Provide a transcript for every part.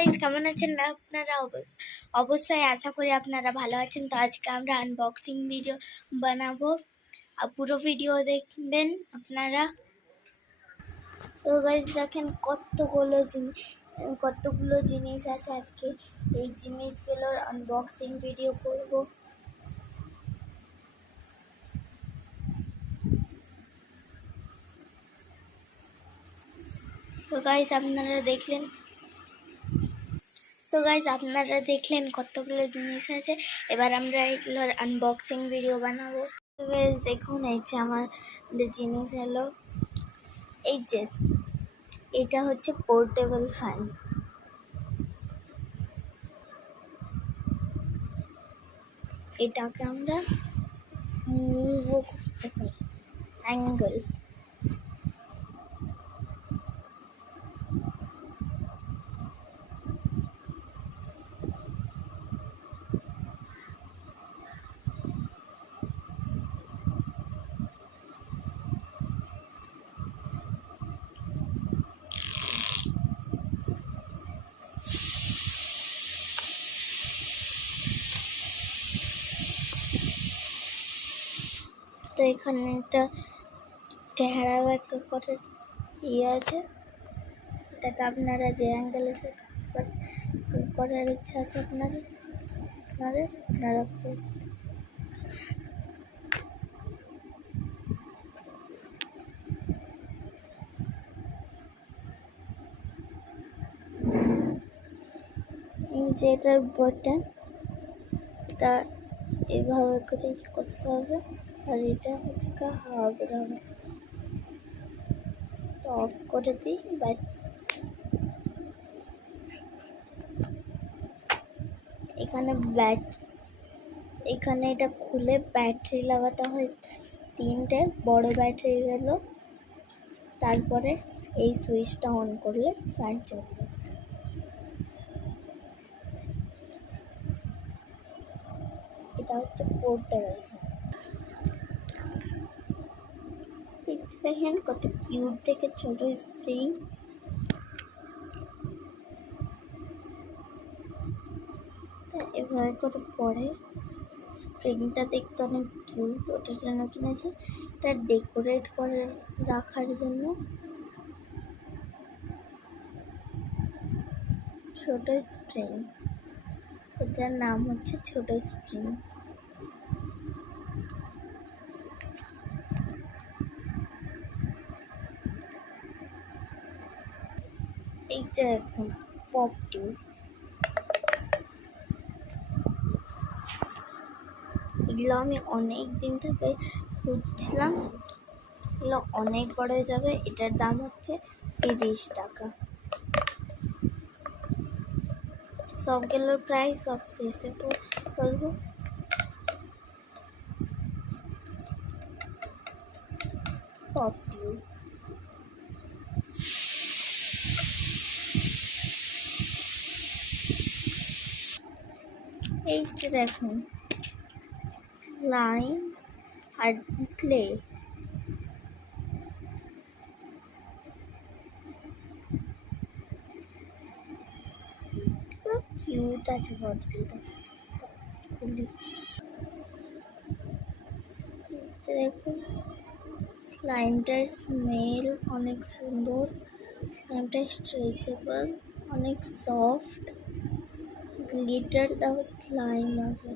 গাইস, কেমন আছেন আপনারা? অবশ্যই আশা করি আপনারা ভালো আছেন। তো আজকে আমরা আনবক্সিং ভিডিও বানাবো, আর পুরো ভিডিও দেখবেন আপনারা। তো গাইস দেখেন কতগুলো জিনিস আছে। আজকে এই জিনিসগুলোর আনবক্সিং ভিডিও করব। তো গাইস আপনারা দেখলেন কতগুলো জিনিস আছে। এবার আমরা এগুলোর আনবক্সিং ভিডিও বানাবো। তো গাইস দেখুন, এই যে আমাদের জিনিস হলো, এই যে এটা হচ্ছে পোর্টেবল ফ্যান। এটাকে আমরা মুভও করতে পারি, অ্যাঙ্গেল। তো এখানে একটা চেহারা ব্যাখ্যা করার আছে। এটাকে আপনারা যে অ্যাঙ্গেলে সেট করার ইচ্ছা আছে আপনারা এই যে এটার বাটন, এটা এভাবে করে করতে হবে, আর এটা হালকা হবে। তো অফ করে দিই। এখানে এটা খুলে ব্যাটারি লাগাতে হয়, 3টে বড় ব্যাটারি গেল। তারপরে এই সুইচটা অন করলে ফ্যান চলবে। এটা হচ্ছে পোর্টেবল। দেখেন কত কিউট দেখে, ছোট স্প্রিং। এভাবে করে পরে স্প্রিংটা দেখতে অনেক কিউট। ওটার জন্য কিনেছি, এটা ডেকোরেট করে রাখার জন্য। ছোট স্প্রিং, এটার নাম হচ্ছে ছোট স্প্রিং। এইটা এখন পপ টিউব। এগুলো আমি অনেক দিন থেকে খুঁজছিলাম, এগুলো অনেক বড় হয়ে যাবে। এটার দাম হচ্ছে 30 টাকা। সবগুলোর প্রায় সব শেষে বলবো। পপ টিউব, এই যে দেখুন স্লাইম আর ক্লে। কিউট আছে বটলটা। দেখুন স্লাইমটার স্মেল অনেক সুন্দর, স্লাইমটা স্ট্রেচেবল, অনেক সফট, গ্লিটার দেওয়া স্লাইম আছে।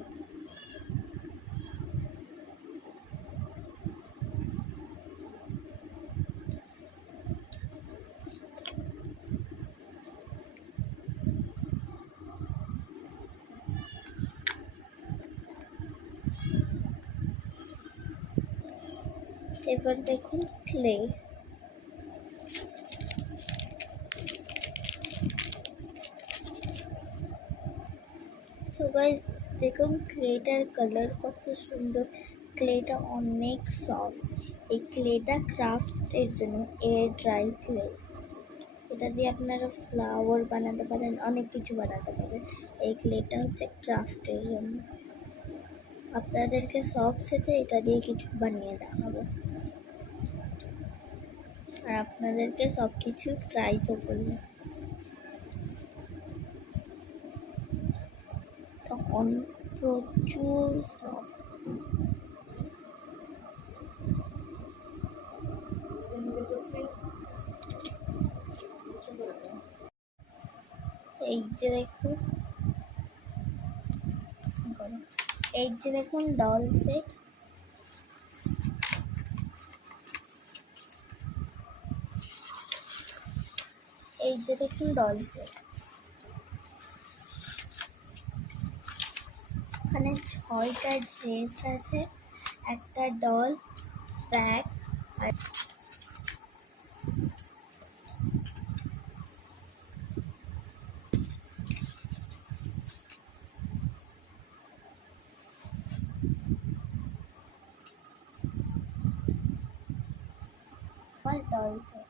এবার দেখুন ক্লে। তো গাইস দেখুন ক্লেটার কালার কত সুন্দর, ক্লেটা অনেক সফট। এই ক্লেটা ক্রাফটের জন্য, এয়ার ড্রাই ক্লে। এটা দিয়ে আপনারা ফ্লাওয়ার বানাতে পারেন, অনেক কিছু বানাতে পারেন। এই ক্লেটা হচ্ছে ক্রাফটের জন্য। আপনাদেরকে সব সাথে এটা দিয়ে কিছু বানিয়ে দেখাবো, আর আপনাদেরকে সব কিছু প্রাইজও করবো। প্রচুর সফট। এই যে দেখুন, ডল সেট। এই যে দেখুন ডল সেট। এখানে 6টা ড্রেস আছে, একটা ডল, ব্যাগ আর ডল সেট।